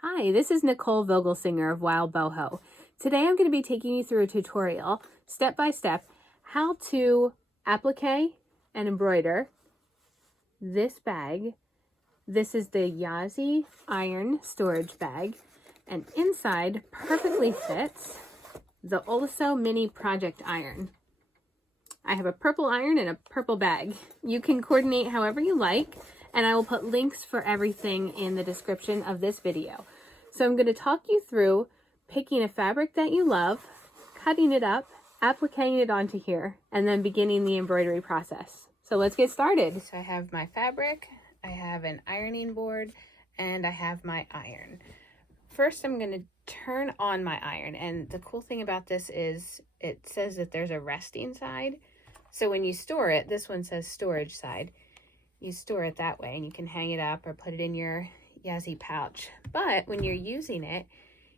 Hi, this is Nichole Vogelsinger of wildboho. Today I'm going to be taking you through a tutorial, step by step, how to applique and embroider this bag. This is the Yazzii Iron Storage Bag, and inside perfectly fits the Oliso Mini Project Iron. I have a purple iron and a purple bag. You can coordinate however you like, and I will put links for everything in the description of this video. So I'm going to talk you through picking a fabric that you love, cutting it up, appliquing it onto here, and then beginning the embroidery process. So let's get started. So I have my fabric, I have an ironing board, and I have my iron. First, I'm going to turn on my iron, and the cool thing about this is it says that there's a resting side. So when you store it, this one says storage side. You store it that way, and you can hang it up or put it in your Yazzii pouch. But when you're using it,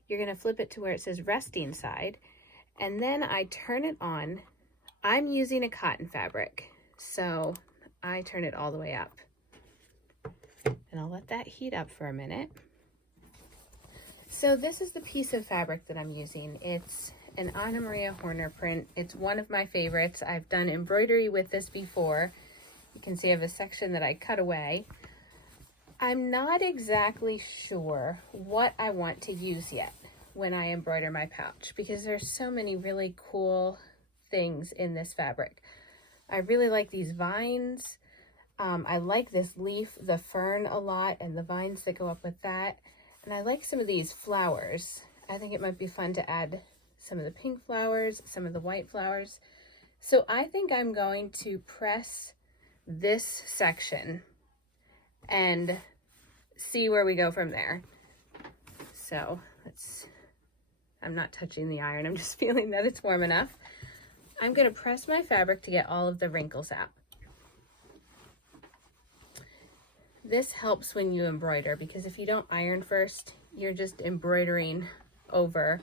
you're going to flip it to where it says resting side, and then I turn it on. I'm using a cotton fabric, so I turn it all the way up, and I'll let that heat up for a minute. So this is the piece of fabric that I'm using. It's an Anna Maria Horner print. It's one of my favorites. I've done embroidery with this before. You can see I have a section that I cut away. I'm not exactly sure what I want to use yet when I embroider my pouch, because there's so many really cool things in this fabric. I really like these vines. I like this leaf, the fern, a lot, and the vines that go up with that. And I like some of these flowers. I think it might be fun to add some of the pink flowers, some of the white flowers. So I think I'm going to press this section and see where we go from there. So I'm not touching the iron, I'm just feeling that it's warm enough. I'm going to press my fabric to get all of the wrinkles out. This helps when you embroider, because if you don't iron first, you're just embroidering over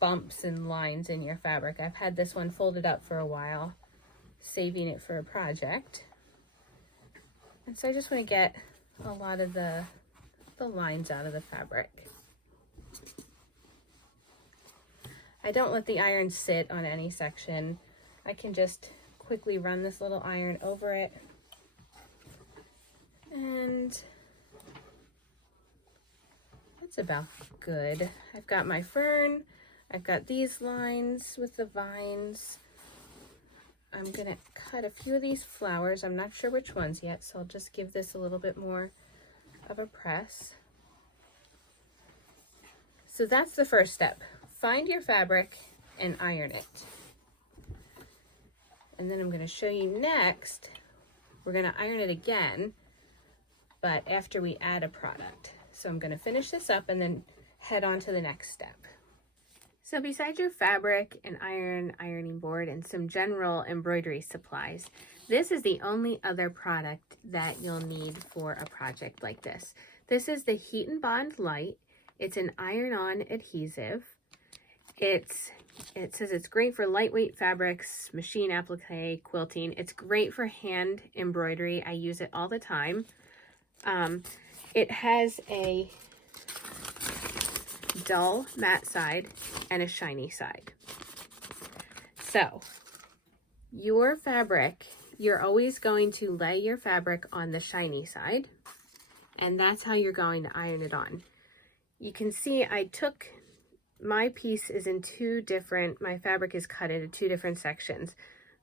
bumps and lines in your fabric. I've had this one folded up for a while, saving it for a project. And so I just want to get a lot of the lines out of the fabric. I don't let the iron sit on any section. I can just quickly run this little iron over it. And that's about good. I've got my fern. I've got these lines with the vines. I'm gonna cut a few of these flowers. I'm not sure which ones yet, so I'll just give this a little bit more of a press. So that's the first step. Find your fabric and iron it. And then I'm gonna show you next, we're gonna iron it again, but after we add a product. So I'm gonna finish this up and then head on to the next step. So besides your fabric and ironing board and some general embroidery supplies, this is the only other product that you'll need for a project like this. This is the Heat and Bond Light. It's an iron-on adhesive. It says it's great for lightweight fabrics, machine applique, quilting. It's great for hand embroidery. I use it all the time. It has a dull matte side and a shiny side. So your fabric, you're always going to lay your fabric on the shiny side, and that's how you're going to iron it on. You can see I took, my piece is in my fabric is cut into two different sections.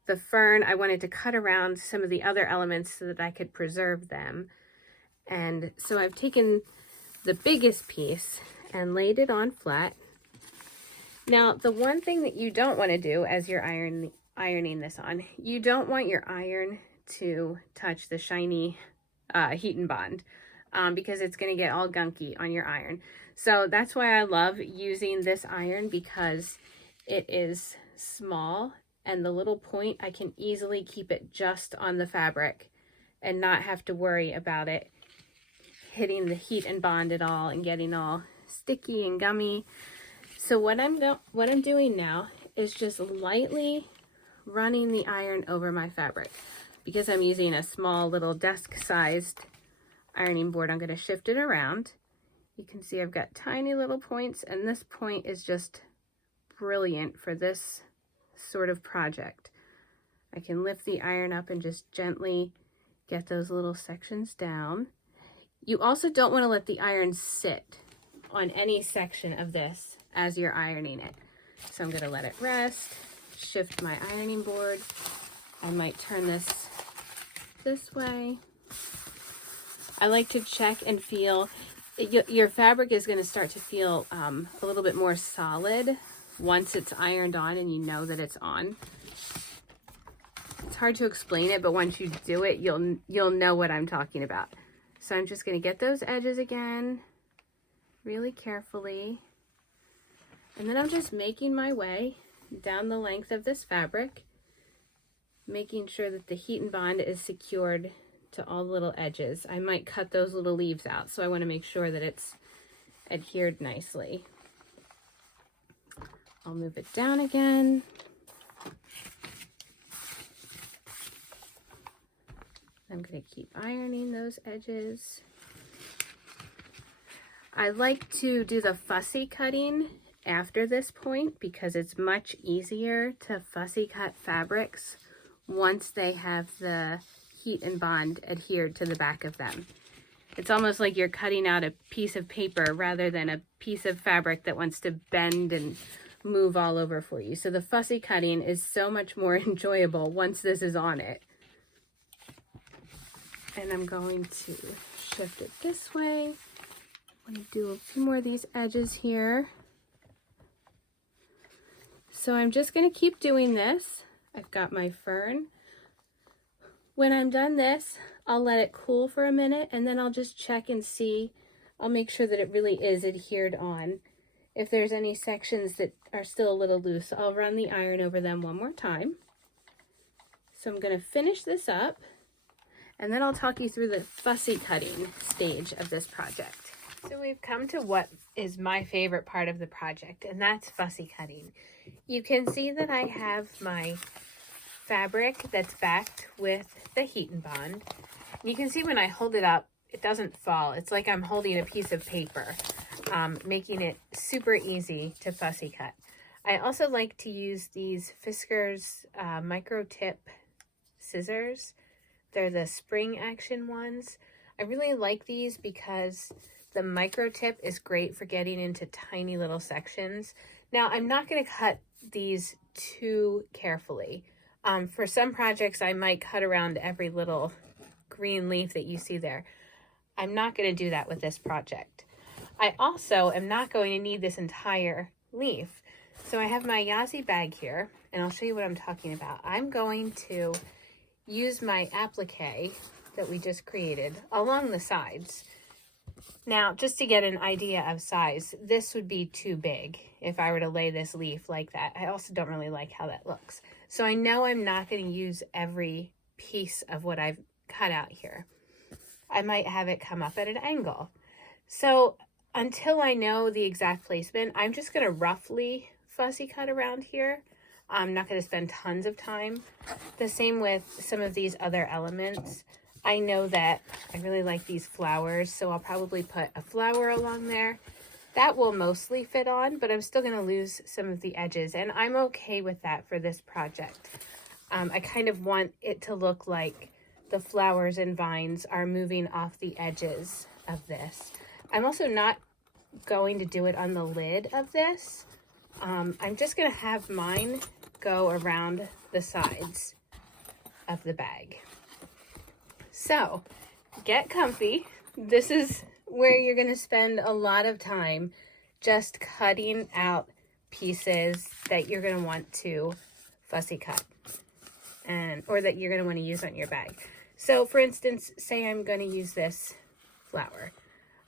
The fern, I wanted to cut around some of the other elements so that I could preserve them. And so I've taken the biggest piece and laid it on flat. Now, the one thing that you don't want to do as you're ironing this on, you don't want your iron to touch the shiny Heat and Bond, because it's going to get all gunky on your iron. So that's why I love using this iron, because it is small, and the little point, I can easily keep it just on the fabric and not have to worry about it hitting the Heat and Bond at all and getting all sticky and gummy. So what I'm doing now is just lightly running the iron over my fabric. Because I'm using a small little desk-sized ironing board, I'm going to shift it around You can see I've got tiny little points, and this point is just brilliant for this sort of project. I can lift the iron up and just gently get those little sections down. You also don't want to let the iron sit on any section of this as you're ironing it. So I'm going to let it rest, shift my ironing board. I might turn this way. I like to check and feel. Your fabric is going to start to feel a little bit more solid once it's ironed on and you know that it's on. It's hard to explain it, but once you do it, you'll know what I'm talking about. So I'm just going to get those edges again really carefully. And then I'm just making my way down the length of this fabric, making sure that the heat and bond is secured to all the little edges. I might cut those little leaves out, so I want to make sure that it's adhered nicely. I'll move it down again. I'm going to keep ironing those edges. I like to do the fussy cutting after this point because it's much easier to fussy cut fabrics once they have the heat and bond adhered to the back of them. It's almost like you're cutting out a piece of paper rather than a piece of fabric that wants to bend and move all over for you. So the fussy cutting is so much more enjoyable once this is on it. And I'm going to shift it this way. I'm going to do a few more of these edges here. So I'm just going to keep doing this. I've got my fern. When I'm done this, I'll let it cool for a minute and then I'll just check and see. I'll make sure that it really is adhered on. If there's any sections that are still a little loose, I'll run the iron over them one more time. So I'm going to finish this up and then I'll talk you through the fussy cutting stage of this project. So we've come to what is my favorite part of the project, and that's fussy cutting. You can see that I have my fabric that's backed with the heat and bond. You can see when I hold it up, it doesn't fall. It's like I'm holding a piece of paper, making it super easy to fussy cut. I also like to use these Fiskars micro tip scissors. They're the spring action ones. I really like these because the micro tip is great for getting into tiny little sections. Now, I'm not going to cut these too carefully. For some projects, I might cut around every little green leaf that you see there. I'm not going to do that with this project. I also am not going to need this entire leaf. So I have my Yazzii bag here, and I'll show you what I'm talking about. I'm going to use my applique that we just created along the sides. Now, just to get an idea of size, this would be too big if I were to lay this leaf like that. I also don't really like how that looks. So I know I'm not going to use every piece of what I've cut out here. I might have it come up at an angle. So until I know the exact placement, I'm just going to roughly fussy cut around here. I'm not going to spend tons of time. The same with some of these other elements. I know that I really like these flowers, so I'll probably put a flower along there. That will mostly fit on, but I'm still going to lose some of the edges, and I'm okay with that for this project. I kind of want it to look like the flowers and vines are moving off the edges of this. I'm also not going to do it on the lid of this. I'm just going to have mine go around the sides of the bag. So, get comfy. This is where you're going to spend a lot of time just cutting out pieces that you're going to want to fussy cut or that you're going to want to use on your bag. So, for instance, say I'm going to use this flower.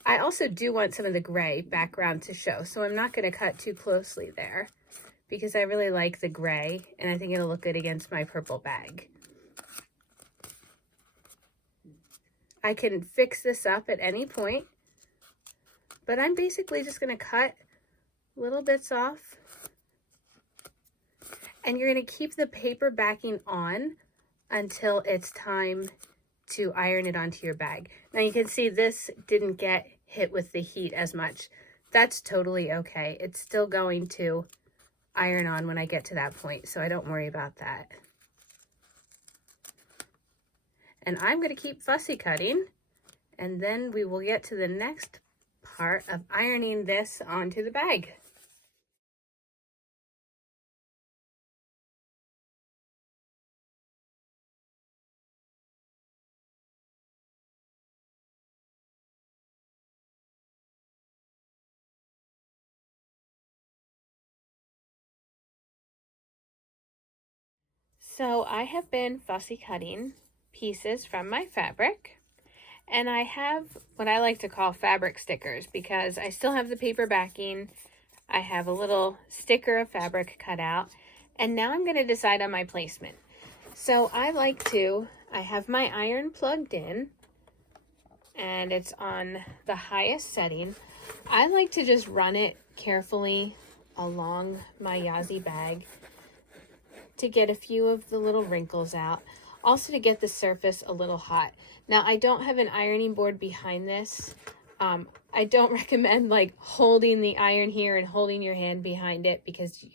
I also do want some of the gray background to show, so I'm not going to cut too closely there because I really like the gray and I think it'll look good against my purple bag. I can fix this up at any point, but I'm basically just going to cut little bits off, and you're going to keep the paper backing on until it's time to iron it onto your bag. Now you can see this didn't get hit with the heat as much. That's totally okay. It's still going to iron on when I get to that point, so I don't worry about that. And I'm going to keep fussy cutting, and then we will get to the next part of ironing this onto the bag. So I have been fussy cutting pieces from my fabric, and I have what I like to call fabric stickers because I still have the paper backing. I have a little sticker of fabric cut out, and now I'm going to decide on my placement. So I have my iron plugged in, and it's on the highest setting. I like to just run it carefully along my Yazzii bag to get a few of the little wrinkles out, also to get the surface a little hot. Now, I don't have an ironing board behind this. I don't recommend like holding the iron here and holding your hand behind it because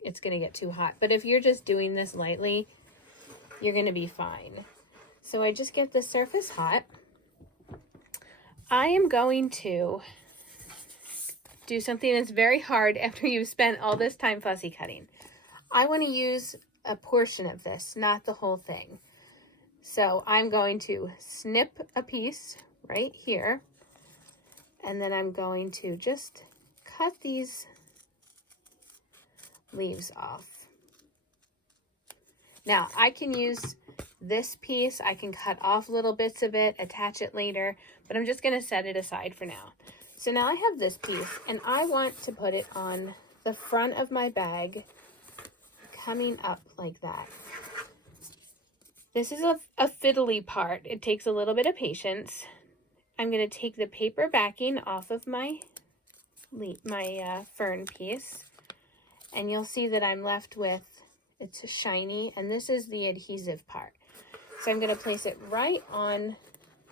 it's going to get too hot. But if you're just doing this lightly, you're going to be fine. So I just get the surface hot. I am going to do something that's very hard after you've spent all this time fussy cutting. I want to use a portion of this, not the whole thing. So I'm going to snip a piece right here, and then I'm going to just cut these leaves off. Now I can use this piece, I can cut off little bits of it, attach it later, but I'm just going to set it aside for now. So now I have this piece, and I want to put it on the front of my bag, coming up like that. This is a fiddly part. It takes a little bit of patience. I'm going to take the paper backing off of my fern piece, and you'll see that I'm left with, it's shiny, and this is the adhesive part. So I'm going to place it right on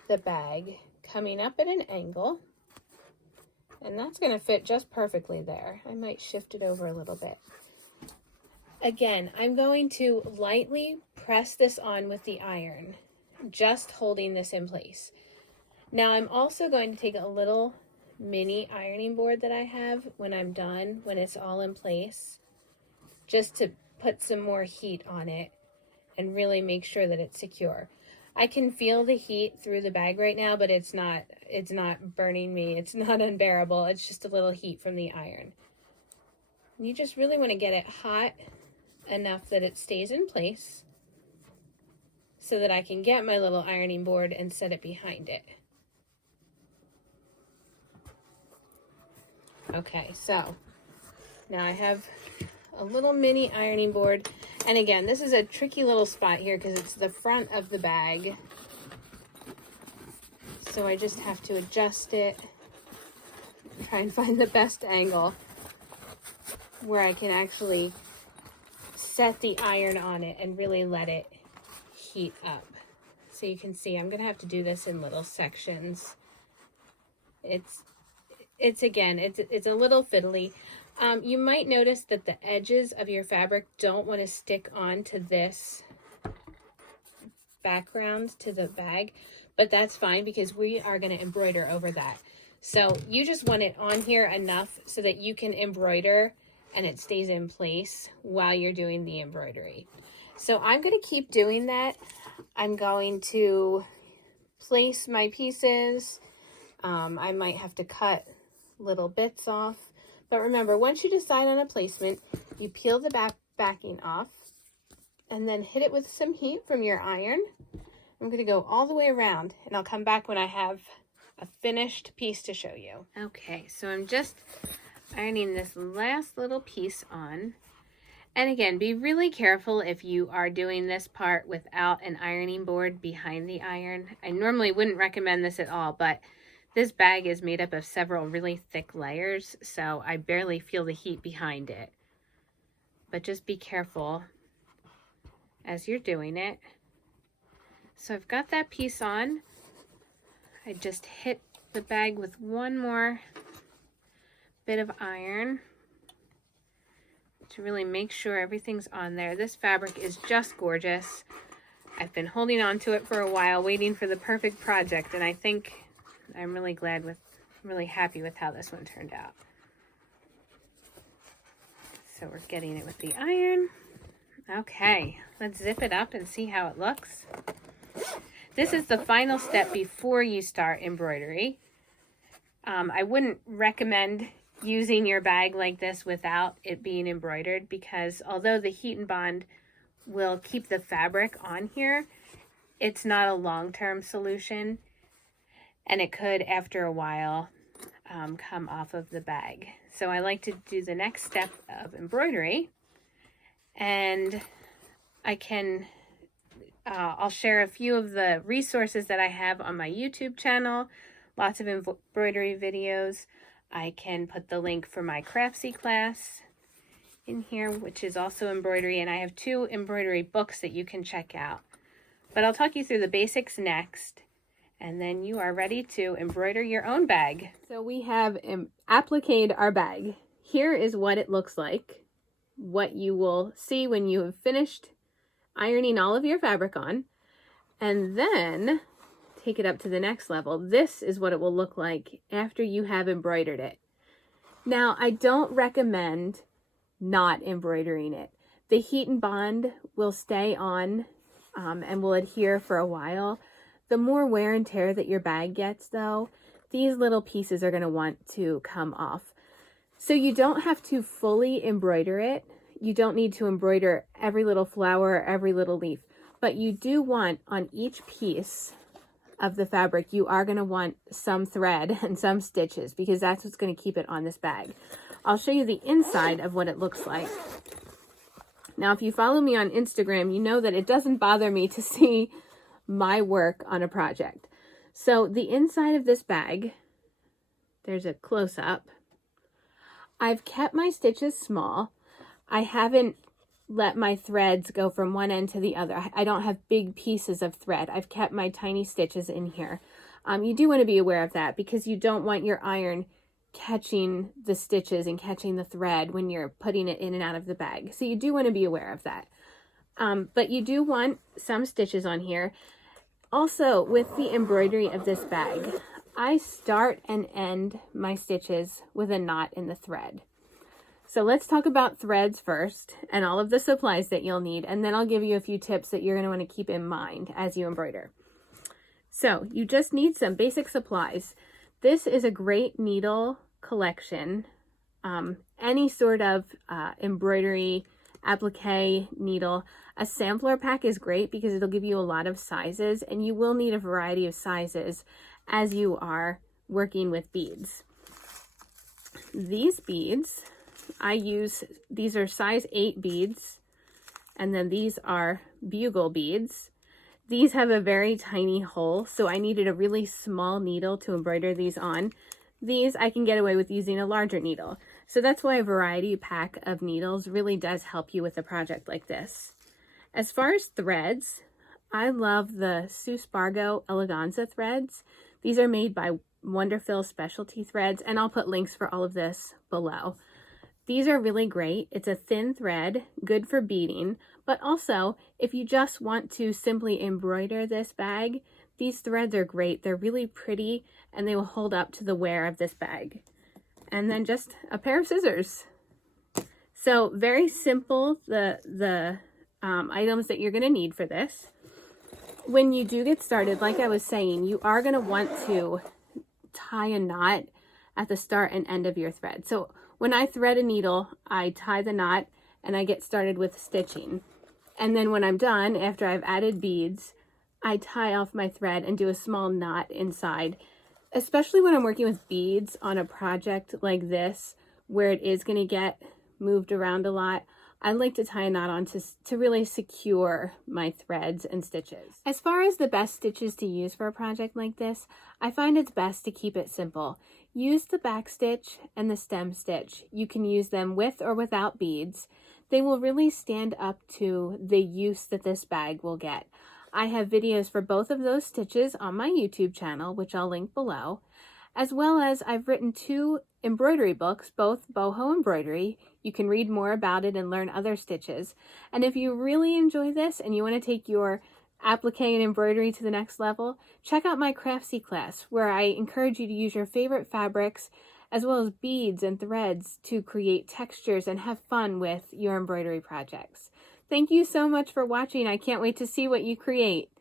the bag, coming up at an angle, and that's going to fit just perfectly there. I might shift it over a little bit. Again, I'm going to lightly press this on with the iron, just holding this in place. Now I'm also going to take a little mini ironing board that I have when I'm done, when it's all in place, just to put some more heat on it and really make sure that it's secure. I can feel the heat through the bag right now, but it's not burning me. It's not unbearable. It's just a little heat from the iron. You just really want to get it hot enough that it stays in place so that I can get my little ironing board and set it behind it. Okay, so now I have a little mini ironing board, and again, this is a tricky little spot here because it's the front of the bag, so I just have to adjust it, try and find the best angle where I can actually set the iron on it and really let it heat up. So you can see I'm gonna have to do this in little sections. It's a little fiddly. You might notice that the edges of your fabric don't want to stick onto this background to the bag, but that's fine because we are going to embroider over that. So you just want it on here enough so that you can embroider and it stays in place while you're doing the embroidery. So I'm going to keep doing that. I'm going to place my pieces. I might have to cut little bits off. But remember, once you decide on a placement, you peel the backing off and then hit it with some heat from your iron. I'm going to go all the way around, and I'll come back when I have a finished piece to show you. Okay, so I'm just ironing this last little piece on. And again, be really careful if you are doing this part without an ironing board behind the iron. I normally wouldn't recommend this at all, but this bag is made up of several really thick layers, so I barely feel the heat behind it. But just be careful as you're doing it. So I've got that piece on. I just hit the bag with one more bit of iron to really make sure everything's on there. This fabric is just gorgeous. I've been holding on to it for a while, waiting for the perfect project, and I think I'm really really happy with how this one turned out. So we're getting it with the iron. Okay, let's zip it up and see how it looks. This is the final step before you start embroidery. I wouldn't recommend using your bag like this without it being embroidered, because although the heat and bond will keep the fabric on here, it's not a long-term solution, and it could after a while come off of the bag. So I like to do the next step of embroidery, and I'll share a few of the resources that I have on my YouTube channel, lots of embroidery videos. I can put the link for my Craftsy class in here, which is also embroidery, and I have 2 embroidery books that you can check out. But I'll talk you through the basics next, and then you are ready to embroider your own bag. So we have appliqued our bag. Here is what it looks like, what you will see when you have finished ironing all of your fabric on, and then take it up to the next level. This is what it will look like after you have embroidered it. Now, I don't recommend not embroidering it. The heat and bond will stay on and will adhere for a while. The more wear and tear that your bag gets, though, these little pieces are going to want to come off. So you don't have to fully embroider it. You don't need to embroider every little flower or every little leaf, but you do want on each piece of the fabric, you are going to want some thread and some stitches, because that's what's going to keep it on this bag. I'll show you the inside of what it looks like. Now, if you follow me on Instagram, you know that it doesn't bother me to see my work on a project. So the inside of this bag, there's a close-up. I've kept my stitches small. I haven't let my threads go from one end to the other. I don't have big pieces of thread. I've kept my tiny stitches in here. You do want to be aware of that, because you don't want your iron catching the stitches and catching the thread when you're putting it in and out of the bag. So you do want to be aware of that. But you do want some stitches on here. Also, with the embroidery of this bag, I start and end my stitches with a knot in the thread. So let's talk about threads first and all of the supplies that you'll need, and then I'll give you a few tips that you're going to want to keep in mind as you embroider. So you just need some basic supplies. This is a great needle collection. Any sort of embroidery, applique needle. A sampler pack is great because it'll give you a lot of sizes, and you will need a variety of sizes as you are working with beads. These beads, these are size 8 beads, and then these are bugle beads. These have a very tiny hole, so I needed a really small needle to embroider these on. These I can get away with using a larger needle. So that's why a variety pack of needles really does help you with a project like this. As far as threads, I love the Suspargo Eleganza threads. These are made by Wonderfil Specialty Threads, and I'll put links for all of this below. These are really great. It's a thin thread, good for beading, but also if you just want to simply embroider this bag, these threads are great. They're really pretty, and they will hold up to the wear of this bag. And then just a pair of scissors. So very simple, the items that you're going to need for this. When you do get started, like I was saying, you are going to want to tie a knot at the start and end of your thread. So when I thread a needle, I tie the knot and I get started with stitching. And then when I'm done, after I've added beads, I tie off my thread and do a small knot inside. Especially when I'm working with beads on a project like this, where it is going to get moved around a lot, I like to tie a knot on to really secure my threads and stitches. As far as the best stitches to use for a project like this, I find it's best to keep it simple. Use the back stitch and the stem stitch. You can use them with or without beads. They will really stand up to the use that this bag will get. I have videos for both of those stitches on my YouTube channel, which I'll link below. as well as I've written 2 embroidery books, both boho embroidery. You can read more about it and learn other stitches. And if you really enjoy this and you want to take your applique and embroidery to the next level, check out my Craftsy class, where I encourage you to use your favorite fabrics as well as beads and threads to create textures and have fun with your embroidery projects. Thank you so much for watching. I can't wait to see what you create.